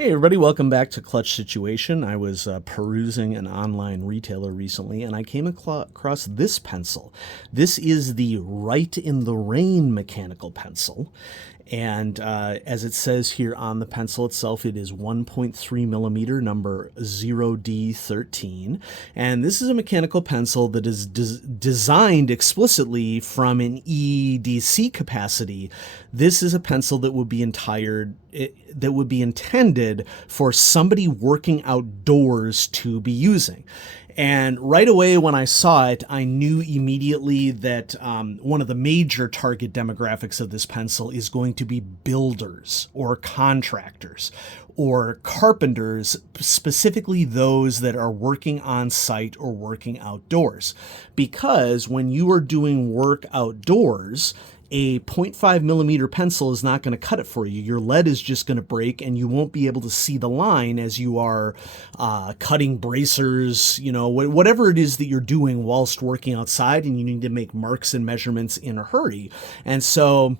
Hey everybody, welcome back to Clutch Situation. I was perusing an online retailer recently and I came across this pencil. This is the Rite in the Rain mechanical pencil. And as it says here on the pencil itself, it is 1.3 millimeter, number 0D13. And this is a mechanical pencil that is designed explicitly from an EDC capacity. This is a pencil that would be intended for somebody working outdoors to be using. And right away when I saw it, I knew immediately that one of the major target demographics of this pencil is going to be builders or contractors or carpenters, specifically those that are working on site or working outdoors. Because when you are doing work outdoors, a 0.5 millimeter pencil is not going to cut it for you. Your lead is just going to break and you won't be able to see the line as you are cutting bracers, whatever it is that you're doing whilst working outside, and you need to make marks and measurements in a hurry. And so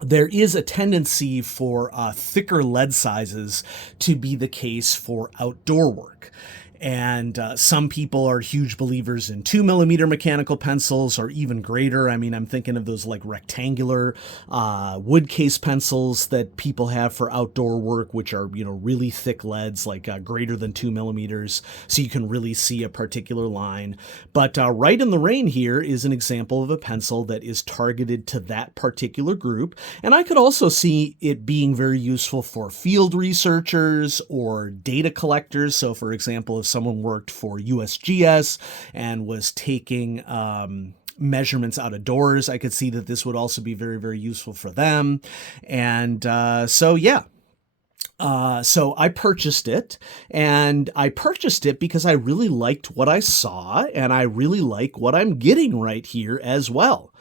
there is a tendency for thicker lead sizes to be the case for outdoor work. And some people are huge believers in 2 millimeter mechanical pencils or even greater. I mean, I'm thinking of those like rectangular wood case pencils that people have for outdoor work, which are, really thick leads, like greater than 2 millimeters, so you can really see a particular line. But Rite in the Rain here is an example of a pencil that is targeted to that particular group. And I could also see it being very useful for field researchers or data collectors. So for example, if someone worked for USGS and was taking measurements out of doors, I could see that this would also be very, very useful for them. And so I purchased it, and I purchased it because I really liked what I saw, and I really like what I'm getting right here as well.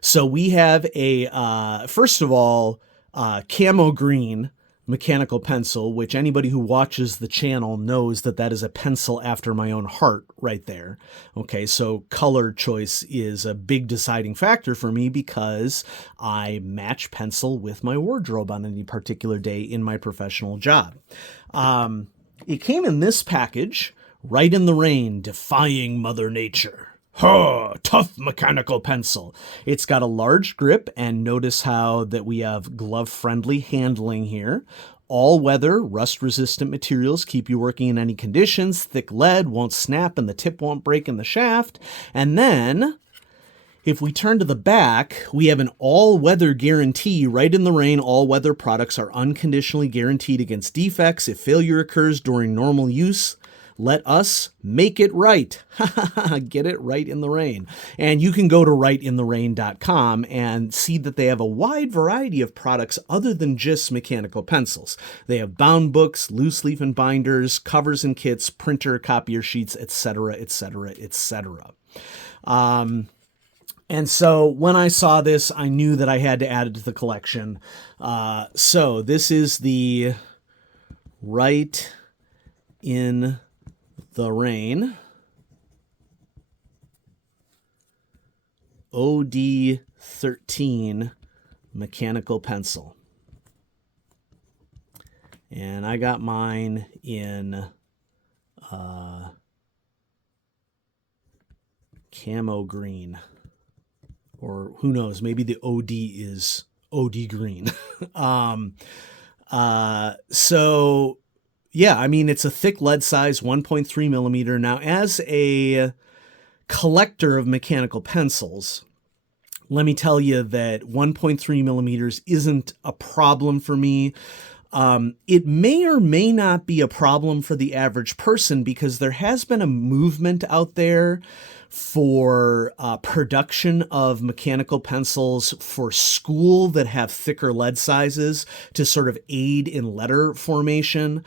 So we have a, first of all, camo green mechanical pencil, which anybody who watches the channel knows that that is a pencil after my own heart right there. Okay, so color choice is a big deciding factor for me because I match pencil with my wardrobe on any particular day in my professional job. It came in this package, Rite in the Rain, Defying Mother Nature. Tough mechanical pencil. It's got a large grip, and notice how that we have glove-friendly handling here. All-weather, rust-resistant materials keep you working in any conditions. Thick lead won't snap and the tip won't break in the shaft. And then, if we turn to the back, we have an all-weather guarantee. Rite in the Rain all-weather products are unconditionally guaranteed against defects. If failure occurs during normal use, let us make it right. Get it right in the rain. And you can go to riteintherain.com and see that they have a wide variety of products other than just mechanical pencils. They have bound books, loose leaf and binders, covers and kits, printer, copier sheets, etc., etc., etc. And so when I saw this, I knew that I had to add it to the collection. So this is the Rite in the Rain OD13 mechanical pencil. And I got mine in camo green. Or who knows, maybe the OD is OD green. So yeah, I mean, it's a thick lead size, 1.3 millimeter. Now, as a collector of mechanical pencils, let me tell you that 1.3 millimeters isn't a problem for me. It may or may not be a problem for the average person because there has been a movement out there for production of mechanical pencils for school that have thicker lead sizes to sort of aid in letter formation.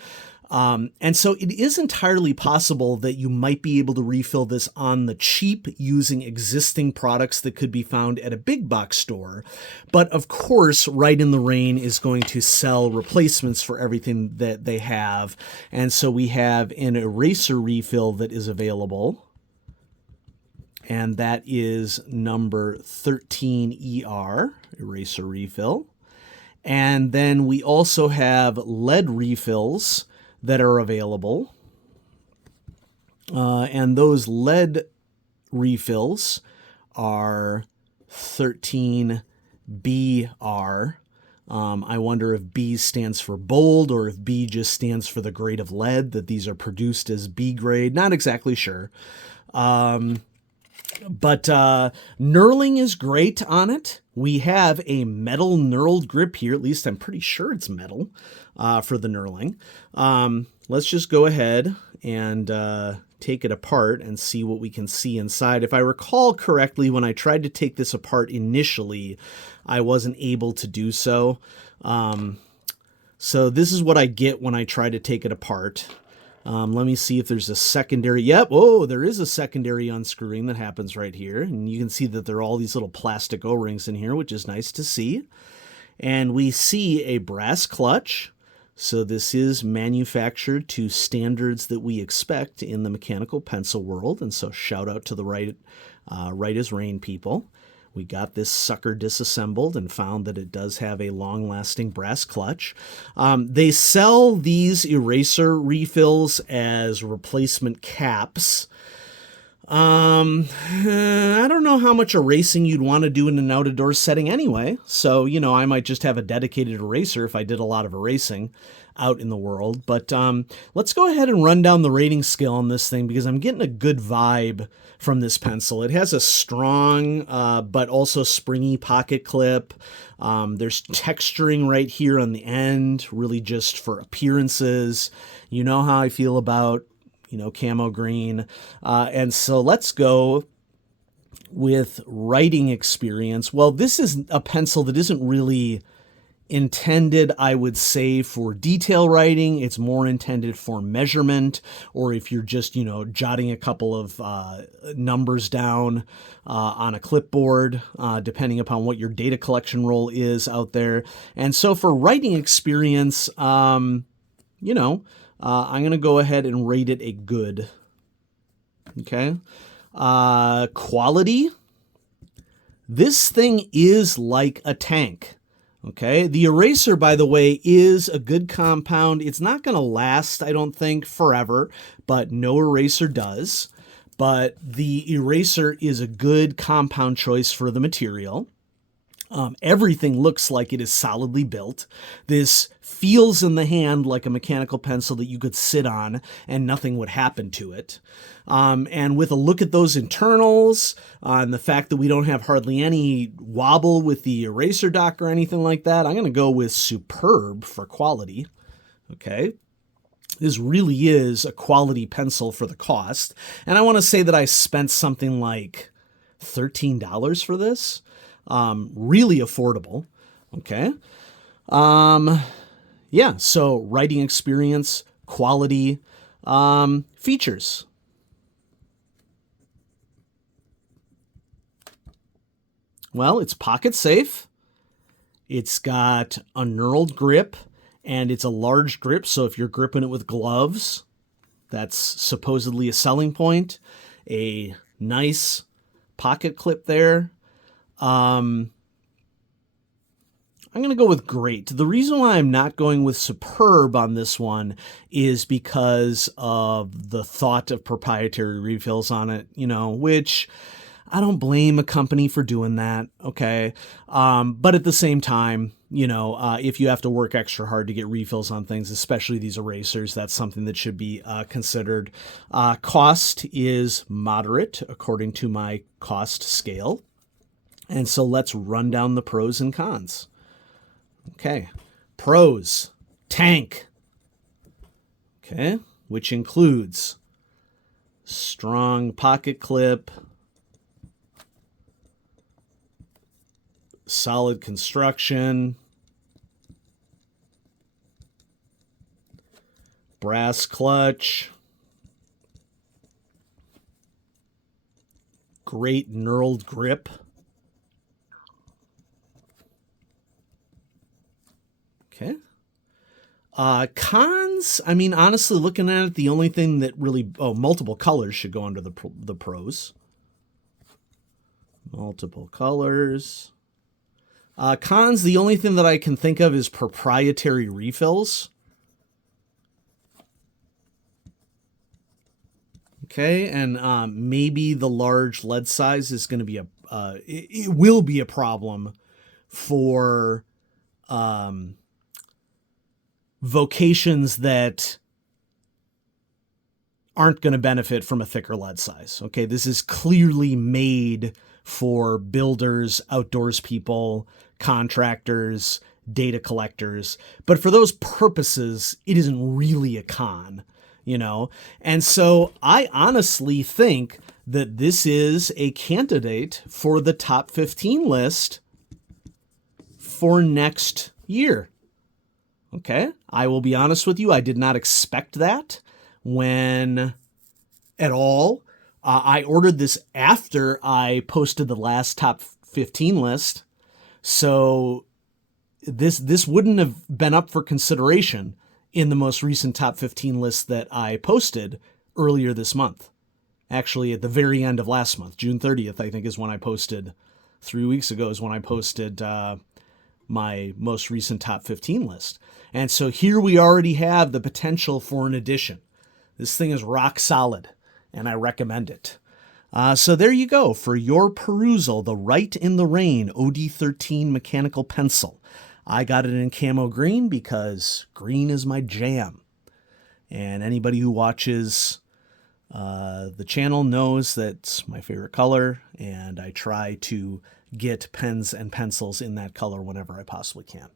And so it is entirely possible that you might be able to refill this on the cheap using existing products that could be found at a big box store. But of course, Rite in the Rain is going to sell replacements for everything that they have. And so we have an eraser refill that is available. And that is number 13ER, eraser refill. And then we also have lead refills that are available. And those lead refills are 13BR. I wonder if B stands for bold or if B just stands for the grade of lead, that these are produced as B grade. Not exactly sure. But knurling is great on it. We have a metal knurled grip here. At least I'm pretty sure it's metal for the knurling. Let's just go ahead and take it apart and see what we can see inside. If I recall correctly, when I tried to take this apart initially, I wasn't able to do so. So this is what I get when I try to take it apart. Let me see if there's a secondary. Yep. Oh, there is a secondary unscrewing that happens right here. And you can see that there are all these little plastic O-rings in here, which is nice to see. And we see a brass clutch. So this is manufactured to standards that we expect in the mechanical pencil world. And so shout out to the Rite as Rain people. We got this sucker disassembled and found that it does have a long-lasting brass clutch. They sell these eraser refills as replacement caps. I don't know how much erasing you'd want to do in an out-of-door setting anyway. So, you know, I might just have a dedicated eraser if I did a lot of erasing out in the world. But let's go ahead and run down the rating scale on this thing because I'm getting a good vibe from this pencil. It has a strong but also springy pocket clip. There's texturing right here on the end, really just for appearances. You know how I feel about, you know, camo green. And so let's go with writing experience. Well, this is a pencil that isn't really intended, I would say, for detail writing. It's more intended for measurement, or if you're just, you know, jotting a couple of numbers down on a clipboard, depending upon what your data collection role is out there. And so for writing experience, you know, I'm going to go ahead and rate it a good. Okay. Quality. This thing is like a tank. Okay. The eraser, by the way, is a good compound. It's not going to last, I don't think, forever, but no eraser does. But the eraser is a good compound choice for the material. Everything looks like it is solidly built. This feels in the hand like a mechanical pencil that you could sit on and nothing would happen to it. And with a look at those internals and the fact that we don't have hardly any wobble with the eraser dock or anything like that, I'm going to go with superb for quality. Okay. This really is a quality pencil for the cost. And I want to say that I spent something like $13 for this. Really affordable. Okay. Yeah. So writing experience, quality, features. Well, it's pocket safe. It's got a knurled grip and it's a large grip. So if you're gripping it with gloves, that's supposedly a selling point. A nice pocket clip there. I'm going to go with great. The reason why I'm not going with superb on this one is because of the thought of proprietary refills on it, you know, which I don't blame a company for doing that. Okay. But at the same time, you know, if you have to work extra hard to get refills on things, especially these erasers, that's something that should be considered. Cost is moderate according to my cost scale. And so let's run down the pros and cons. Okay. Pros. Tank. Okay. Which includes strong pocket clip, solid construction, brass clutch, great knurled grip. Okay. Cons, I mean, honestly, looking at it, the only thing that really, multiple colors should go under the pros. Multiple colors. Cons, the only thing that I can think of is proprietary refills. Okay, and maybe the large lead size is going to be it will be a problem for vocations that aren't going to benefit from a thicker lead size. Okay, this is clearly made for builders, outdoors people, contractors, data collectors. But for those purposes, it isn't really a con, you know? And so I honestly think that this is a candidate for the top 15 list for next year. Okay, I will be honest with you, I did not expect that when at all. I ordered this after I posted the last top 15 list. So this wouldn't have been up for consideration in the most recent top 15 list that I posted earlier this month. Actually, at the very end of last month, June 30th, I think is when I posted, 3 weeks ago is when I posted my most recent top 15 list. And so here we already have the potential for an addition. This thing is rock solid, and I recommend it. So there you go for your perusal, the Rite in the Rain OD13 mechanical pencil. I got it in camo green because green is my jam. And anybody who watches the channel knows that's my favorite color, and I try to get pens and pencils in that color whenever I possibly can.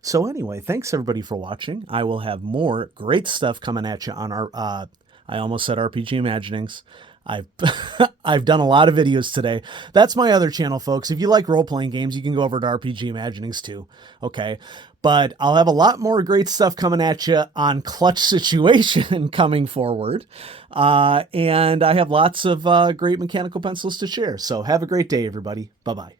So anyway, thanks everybody for watching. I will have more great stuff coming at you on our, I almost said RPG Imaginings. I've done a lot of videos today. That's my other channel, folks. If you like role-playing games, you can go over to RPG Imaginings too. Okay. But I'll have a lot more great stuff coming at you on Clutch Situation coming forward. And I have lots of great mechanical pencils to share. So have a great day, everybody. Bye-bye.